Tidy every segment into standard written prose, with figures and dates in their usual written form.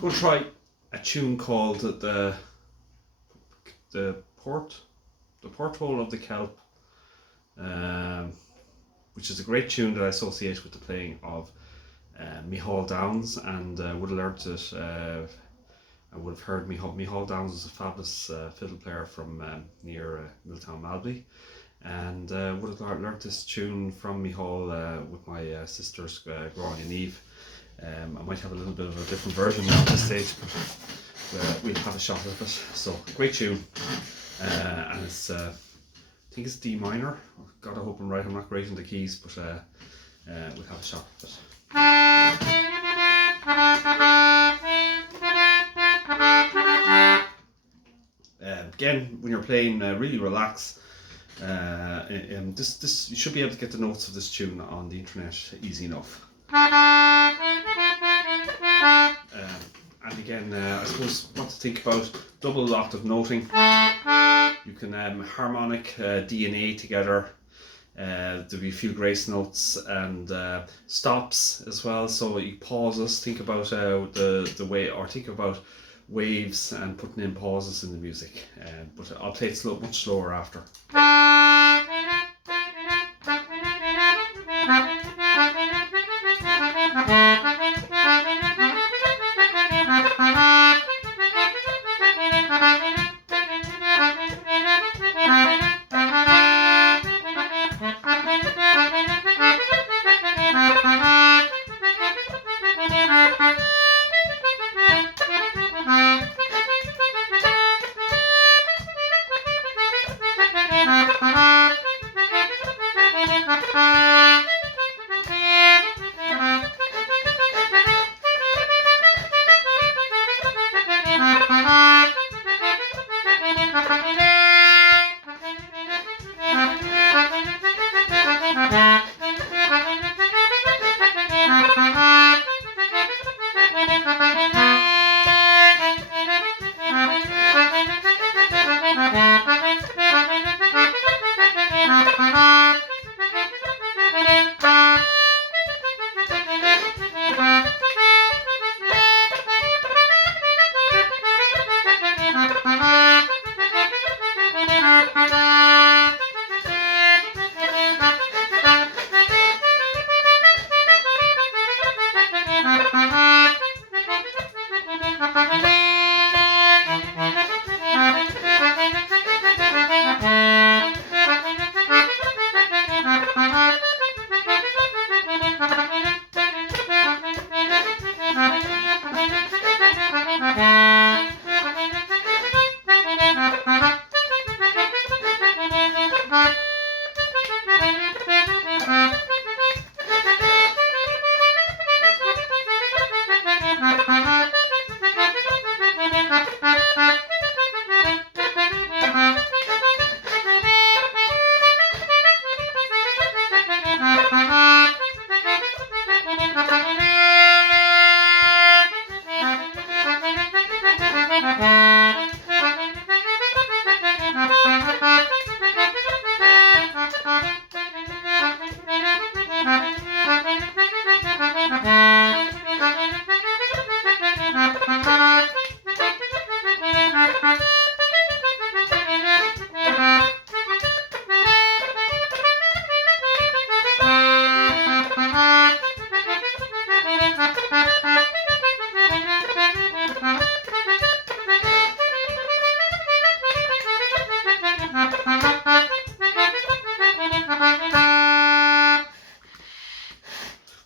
going to try a tune called the porthole of the kelp, which is a great tune that I associate with the playing of Micheál Downs, and would have learnt it. I would have heard Micheál Downs was a fabulous fiddle player from near Milltown Malby, and would have learnt this tune from Micheál with my sisters growing in Eve. I might have a little bit of a different version now at this stage, but we'll have a shot at it. So, great tune, and it's I think it's D minor. God, I hope I'm right. I'm not great in the keys, but we'll have a shot at it. Again, when you're playing, really relax. This you should be able to get the notes of this tune on the internet easy enough. And again, I suppose what to think about double octave noting. You can harmonic D and A together. There'll be a few grace notes and stops as well. So you pauses. Think about the way, or think about waves and putting in pauses in the music. But I'll play it much slower after.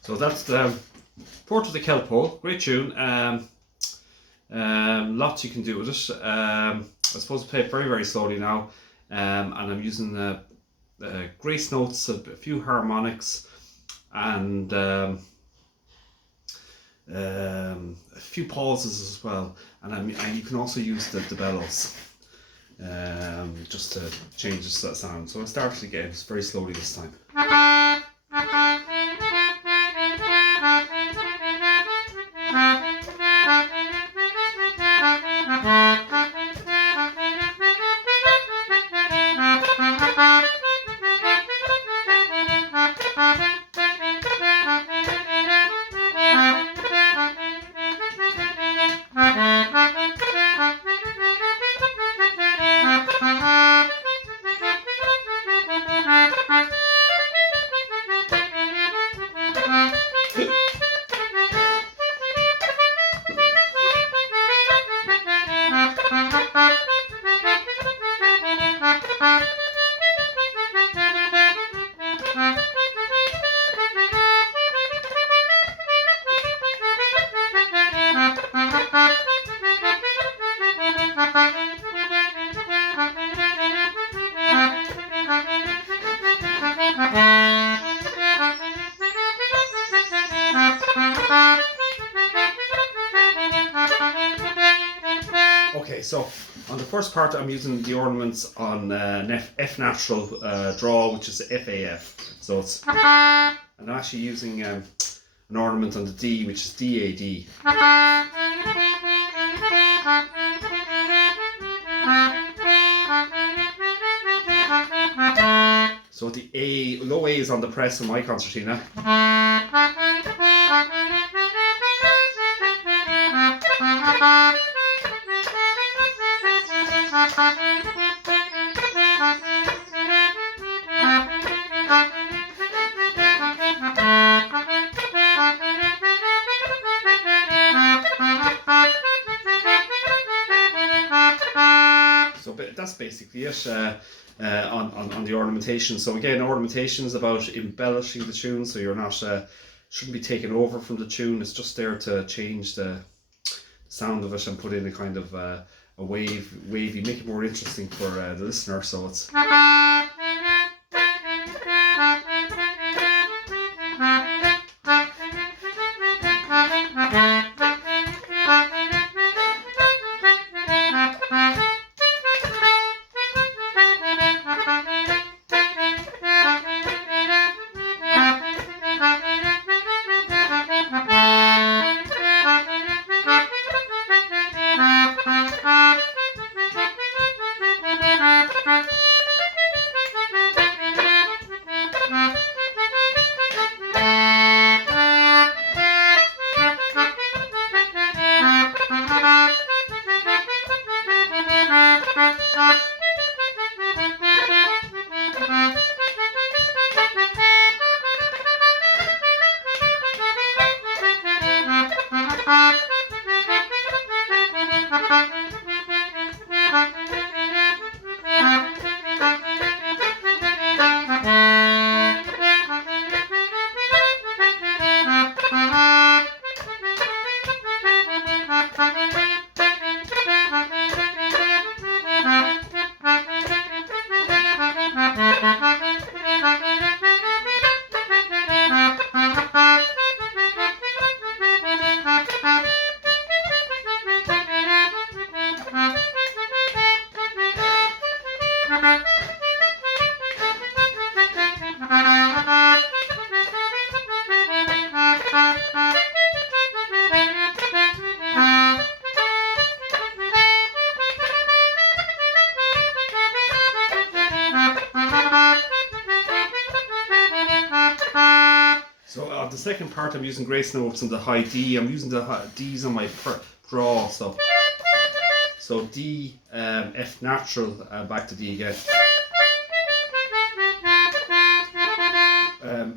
So that's the Port of the Kelp Hole, great tune. Lots you can do with it. I suppose I play it very, very slowly now, and I'm using the grace notes, a few harmonics, and a few pauses as well. And you can also use the bellows just to change the sound. So I started again, it's very slowly this time. Okay, so on the first part, I'm using the ornaments on F natural draw, which is FAF. So it's, and I'm actually using an ornament on the D, which is DAD. So the A, low A is on the press on my concertina. So that's basically it on the ornamentation. So again, ornamentation is about embellishing the tune, so you're not shouldn't be taken over from the tune. It's just there to change the sound of it and put in a kind of a wavy, make it more interesting for the listener. So it's. So the second part, I'm using grace notes on the high D. I'm using the D's on my draw. So D, F natural, back to D again.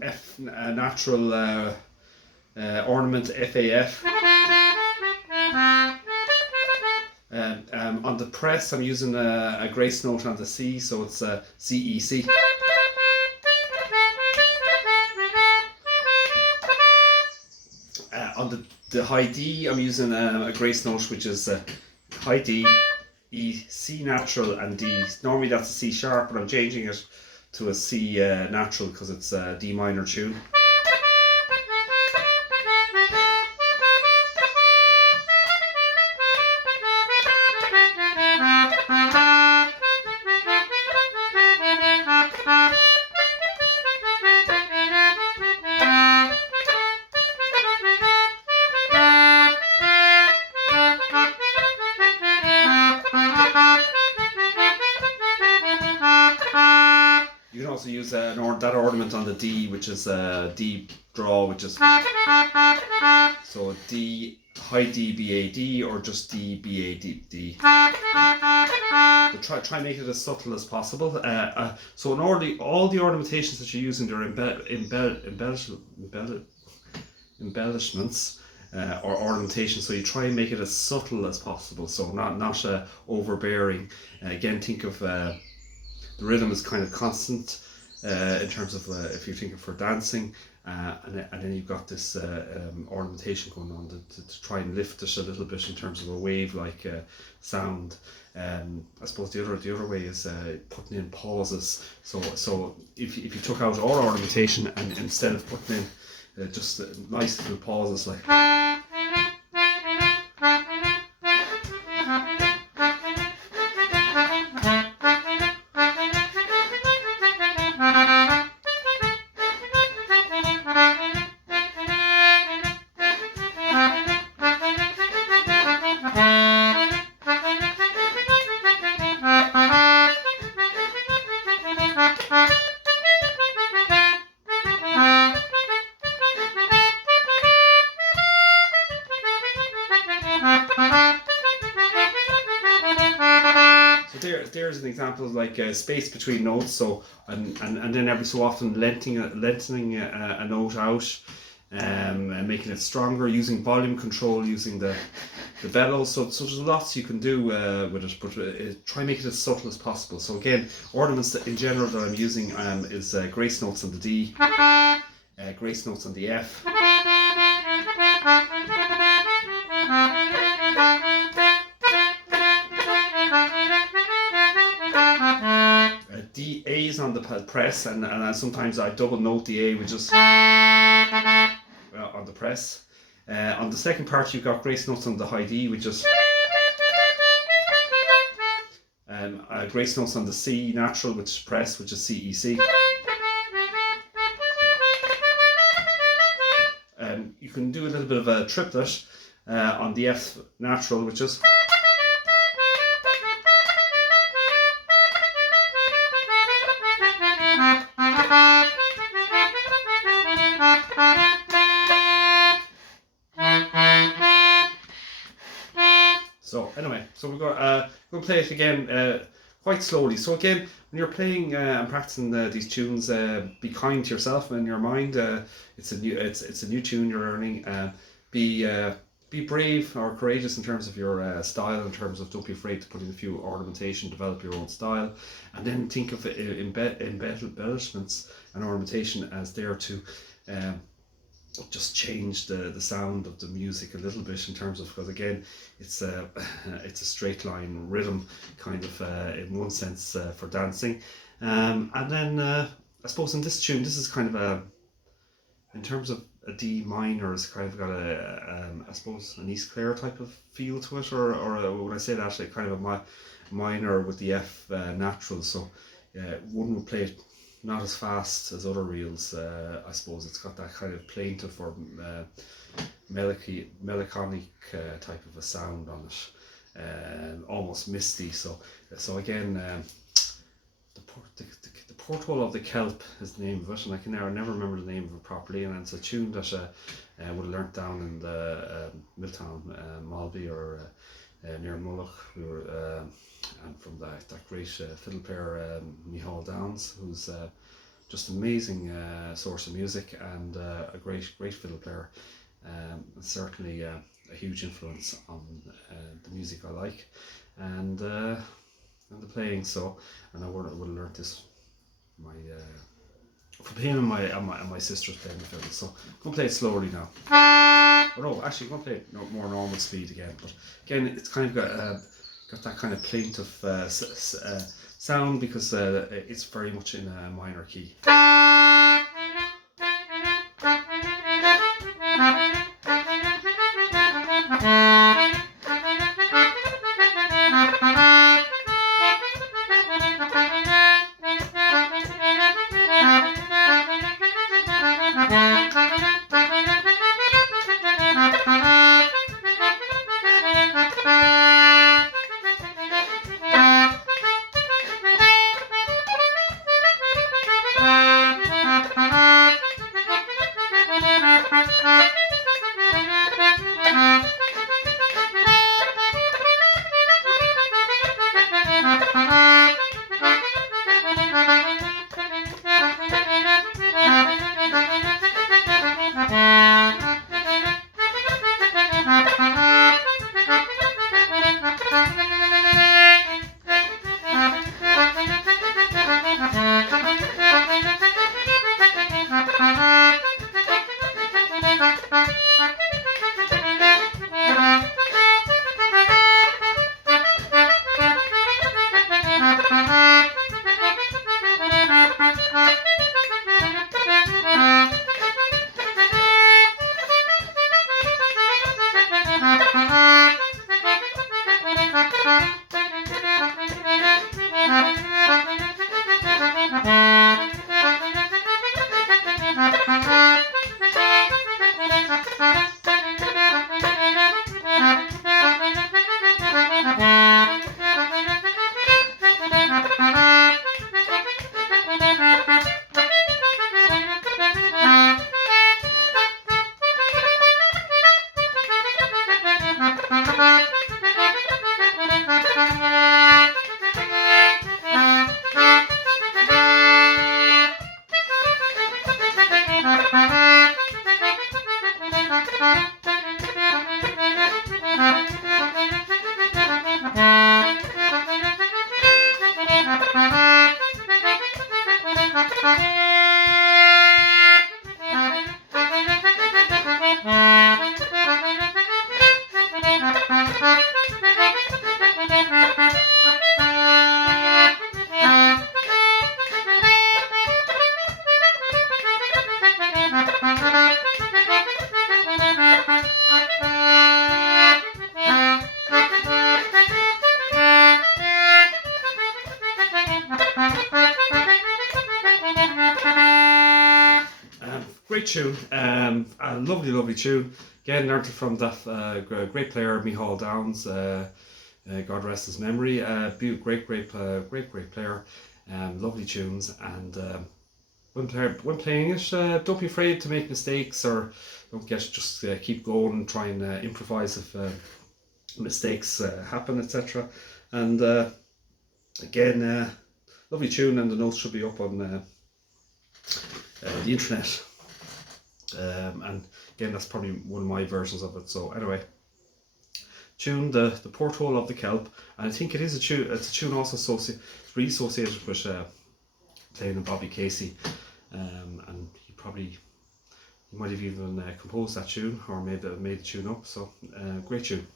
F natural ornament FAF. On the press, I'm using a grace note on the C, so it's CEC. On the high D, I'm using a grace note, which is high D, E, C natural, and D. Normally that's a C sharp, but I'm changing it to a C natural because it's a D minor tune. You can also use that ornament on the D, which is D draw, which is so D, high D BAD, or just D BAD. But try and make it as subtle as possible. So in all the ornamentations that you're using, they're embellishments or ornamentation. So you try and make it as subtle as possible. So not overbearing. Again, think of the rhythm is kind of constant in terms of if you're thinking for dancing, and then you've got this ornamentation going on to try and lift it a little bit in terms of a wave-like sound. I suppose the other way is putting in pauses. So if you took out all ornamentation and instead of putting in just nice little pauses like. So there's an example of like space between notes. So and then every so often lengthening a note out, and making it stronger, using volume control, using the bellows. So there's lots you can do with it, but try and make it as subtle as possible. So again, ornaments that in general that I'm using is grace notes on the D, grace notes on the F. D A's on the press, and sometimes I double note the A with just on the press. On the second part, you've got grace notes on the high D, which is grace notes on the C natural, which is press, which is C E C. You can do a little bit of a triplet on the F natural, which is. So anyway, so we're going to play it again quite slowly. So again, when you're playing and practicing these tunes, be kind to yourself and your mind. It's a new tune you're learning. Be brave or courageous in terms of your style. In terms of, don't be afraid to put in a few ornamentation, develop your own style, and then think of embellishments and ornamentation as there to. Just change the sound of the music a little bit in terms of, because again it's a straight line rhythm kind of in one sense for dancing, and then I suppose in this tune this is kind of in terms of a D minor, it's kind of got I suppose an East Clare type of feel to it, or when I say that, like kind of a minor with the F natural. So one would play it not as fast as other reels. I suppose it's got that kind of plaintive or melancholic type of a sound on it, almost misty. So again, the porthole of the kelp is the name of it, and I can never remember the name of it properly. And it's a tune that I would have learnt down in the Milltown, Malby, or near Mullach. We were. And from that great fiddle player, Micheál Downs, who's just amazing source of music and a great fiddle player, and certainly a huge influence on the music I like and the playing. So, and I would have learnt this from him and my sister's playing the fiddle. So I'm going to play it slowly now. But no, actually I'm going to play it more normal speed again. But again, it's kind of got that kind of plaintive sound, because it's very much in a minor key. Great tune, a lovely tune. Again, learned it from that great player, Micheál Downs. God rest his memory. Great player. Lovely tunes, and when playing it, don't be afraid to make mistakes, or don't just keep going and try and improvise if mistakes happen, etc. And again, lovely tune, and the notes should be up on the internet. And again, that's probably one of my versions of it. So anyway, tune the porthole of the kelp, and I think it is a tune. It's a tune also really associated with playing in Bobby Casey, and he might have even composed that tune or made the tune up. So great tune.